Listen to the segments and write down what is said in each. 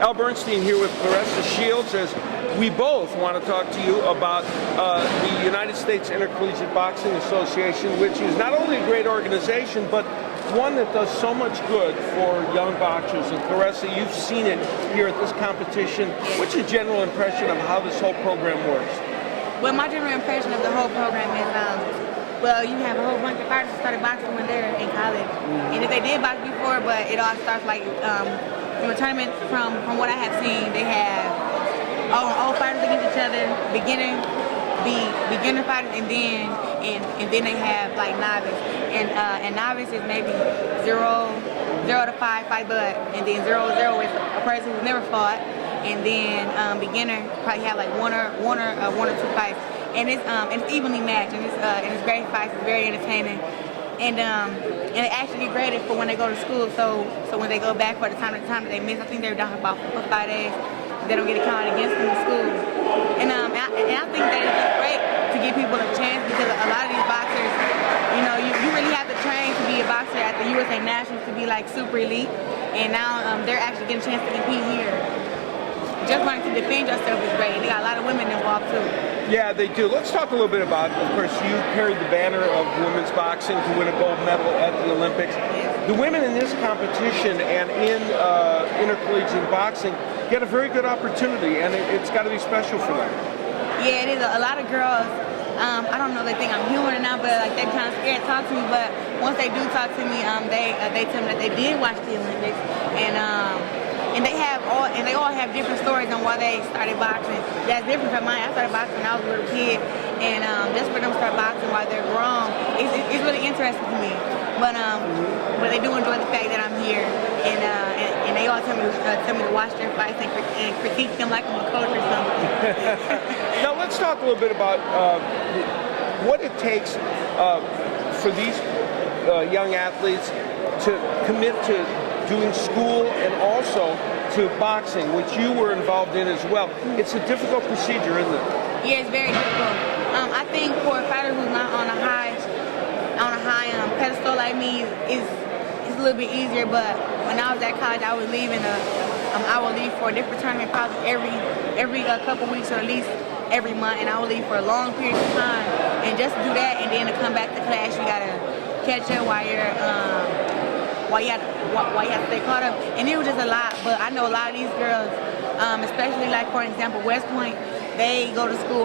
Al Bernstein here with Claressa Shields as we both want to talk to you about the United States Intercollegiate Boxing Association, which is not only a great organization, but one that does so much good for young boxers. And Claressa, you've seen it here at this competition. What's your general impression of how this whole program works? Well, my general impression of the whole program is, well, you have a whole bunch of fighters who started boxing when they're in college. And if they did box before, but it all starts like from a tournament, from what I have seen, they have all fighters against each other, beginner fighters, and then they have like novice. And novice is maybe 0 to 5 fight bud, and then 0 is a person who's never fought, and then beginner probably have like one or two fights, and it's evenly matched, and it's great fights. It's very entertaining, and they actually get graded for when they go to school. So when they go back for the time that they miss, I think they're down about 4 or 5 days. They don't get it counted against them in school, and I think that it's just great to give people a chance, because a lot of these boxers, you really have to train to be a boxer at the USA Nationals to be like super elite, and now they're actually getting a chance to compete here. Just wanting to defend yourself is great. They got a lot of women involved too. Yeah, they do. Let's talk a little bit about, of course, you carried the banner of women's boxing to win a gold medal at the Olympics. Yes. The women in this competition and in intercollegiate boxing get a very good opportunity, and it's got to be special for them. Yeah, it is. A lot of girls, I don't know if they think I'm human or not, but like they're kind of scared to talk to me. But once they do talk to me, they tell me that they did watch the Olympics, and they all have different stories on why they started boxing. That's different from mine. I started boxing when I was a little kid, and just for them to start boxing while they're grown, it's really interesting to me. But they do enjoy the fact that I'm here, and they all tell me to watch their fights and critique them like I'm a coach or something. Now let's talk a little bit about what it takes for these young athletes to commit to doing school and also to boxing, which you were involved in as well. It's a difficult procedure, isn't it? Yeah, it's very difficult. I think for a fighter who's not on a high pedestal like me, it's a little bit easier. But when I was at college, I was leaving. I would leave for a different tournament probably every couple weeks, or at least every month, and I would leave for a long period of time. And just to do that, and then to come back to class, you gotta catch up while you have to stay caught up, and it was just a lot. But I know a lot of these girls, especially like for example West Point, they go to school.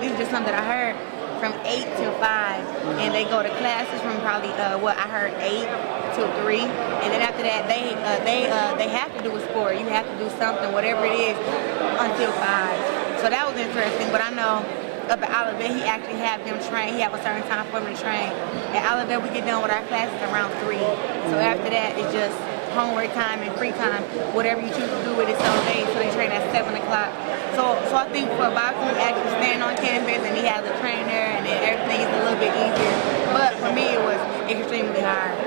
This is just something that I heard, from 8 till 5, and they go to classes from probably I heard 8 till 3, and then after that they have to do a sport. You have to do something, whatever it is, until 5. So that was interesting. But I know up at Olivet, he actually had them train. He have a certain time for them to train. At Olivet, we get done with our classes around 3. So after that, it's just homework time and free time. Whatever you choose to do with it some days. So they train at 7 o'clock. So I think for a boxer who actually stand on campus and he has a trainer and then everything is a little bit easier. But for me, it was extremely hard.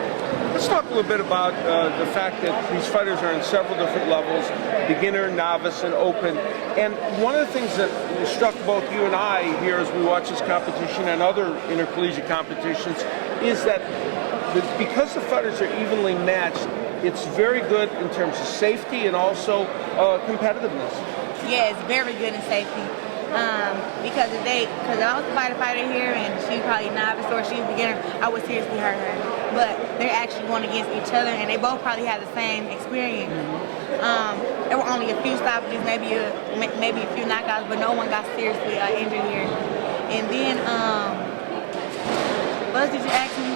Let's talk a little bit about the fact that these fighters are in several different levels, beginner, novice, and open. And one of the things that struck both you and I here as we watch this competition and other intercollegiate competitions is that because the fighters are evenly matched, it's very good in terms of safety and also competitiveness. Yeah, it's very good in safety. Because if I was to fight a fighter here and she's probably novice or she's a beginner, I would seriously hurt her. But they're actually going against each other, and they both probably have the same experience. There were only a few stoppages, maybe a few knockouts, but no one got seriously injured here. And then, what else did you ask me?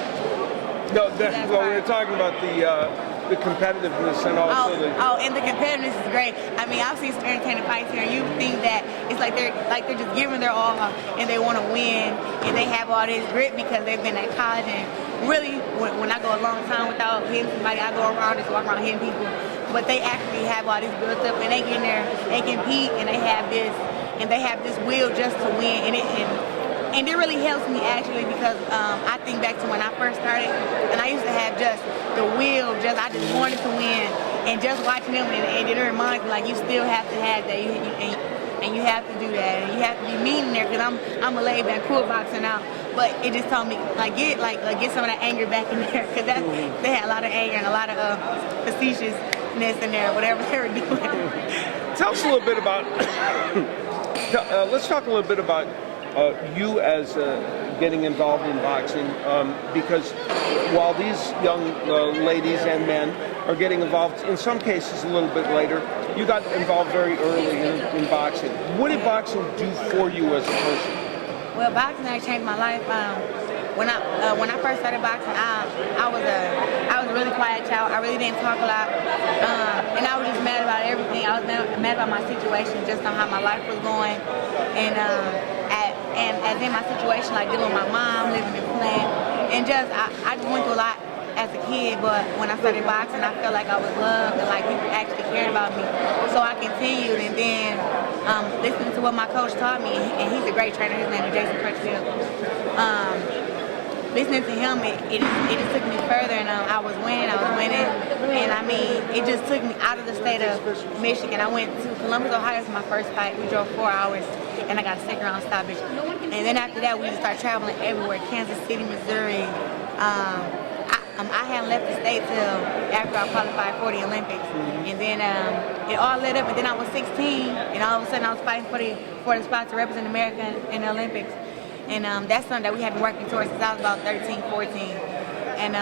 No, well, we were talking about the competitiveness and also and the competitiveness is great. I mean, I've seen some entertaining fights here, and you think that it's like they're just giving their all and they want to win, and they have all this grit because they've been at college. And really, when I go a long time without hitting somebody, I go around just walk around hitting people. But they actually have all this built up, and they get in there, they compete, and they have this will just to win, and it really helps me actually, because I think back to when I first started, and I used to have just the will, I just wanted to win, and just watching them, and it reminds me, like, you still have to have that, and you have to do that, and you have to be mean in there, because I'm a laid back, cool boxer now, but it just told me, get some of that anger back in there, because they had a lot of anger and a lot of facetious toughness in there, whatever they were doing. Tell us a little bit about. Let's talk a little bit about you as getting involved in boxing, because while these young ladies and men are getting involved in some cases a little bit later, you got involved very early in boxing. What did boxing do for you as a person? Well, boxing actually changed my life. When I first started boxing, I was a really quiet child. I really didn't talk a lot, and I was just mad about everything. I was mad about my situation, just on how my life was going, and as in my situation, like dealing with my mom, living in Flint, and I just went through a lot as a kid. But when I started boxing, I felt like I was loved and like people actually cared about me. So I continued, and then listening to what my coach taught me, and he's a great trainer. His name is Jason Crutchfield. Listening to him, it just took me further, and I was winning, and I mean, it just took me out of the state of Michigan. I went to Columbus, Ohio for my first fight. We drove 4 hours, and I got a second round stoppage. And then after that, we just started traveling everywhere, Kansas City, Missouri. I hadn't left the state till after I qualified for the Olympics, and then it all lit up. And then I was 16, and all of a sudden I was fighting for the spot to represent America in the Olympics. And that's something that we have been working towards since I was about 13, 14. And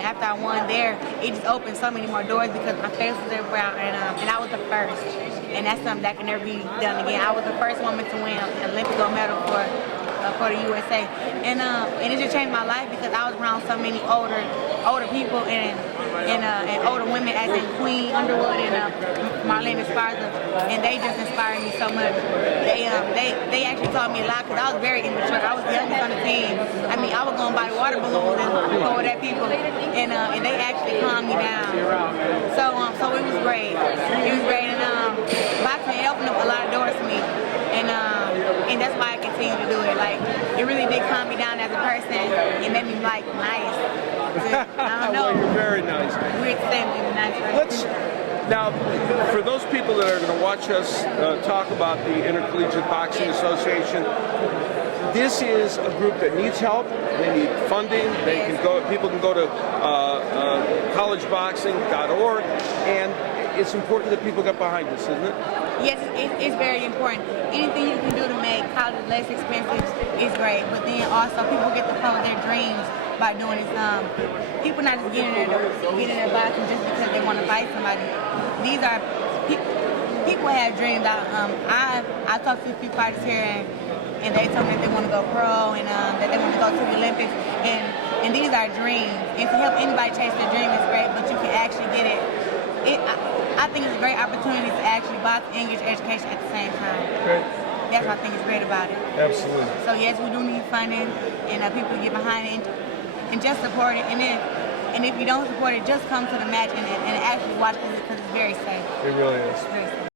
after I won there, it just opened so many more doors because my face was everywhere, and I was the first. And that's something that can never be done again. I was the first woman to win an Olympic gold medal for the USA. And it just changed my life because I was around so many older people and older women, as in Queen Underwood and Marlene Esparza, and they just inspired me so much. They actually taught me a lot because I was very immature. I was the youngest on the team. I mean, I was going by the water balloons and over that people, and they actually calmed me down. So it was great. It was great, and boxing opened up a lot of doors for me, and that's why I continue to do it. Like, it really did calm me down as a person. It made me like nice. I don't know. Well, you're very nice. Weird to say, but nice, right? Now, for those people that are going to watch us talk about the Intercollegiate Boxing Association, this is a group that needs help. They need funding. People can go to collegeboxing.org, and it's important that people get behind this, isn't it? Yes, it's very important. Anything you can do to make college less expensive is great, but then also people get to follow their dreams by doing this. People not just getting their boxing just because they want to fight somebody. These are people have dreams. I talked to a few fighters here, and they told me that they want to go pro and that they want to go to the Olympics. And these are dreams. And to help anybody chase their dream is great, but you can actually get it. I think it's a great opportunity to actually box and get your education at the same time. Great. That's what I think is great about it. Absolutely. So yes, we do need funding, and people to get behind it and just support it. And if you don't support it, just come to the match and actually watch it because it's very safe. It really is. It's very safe.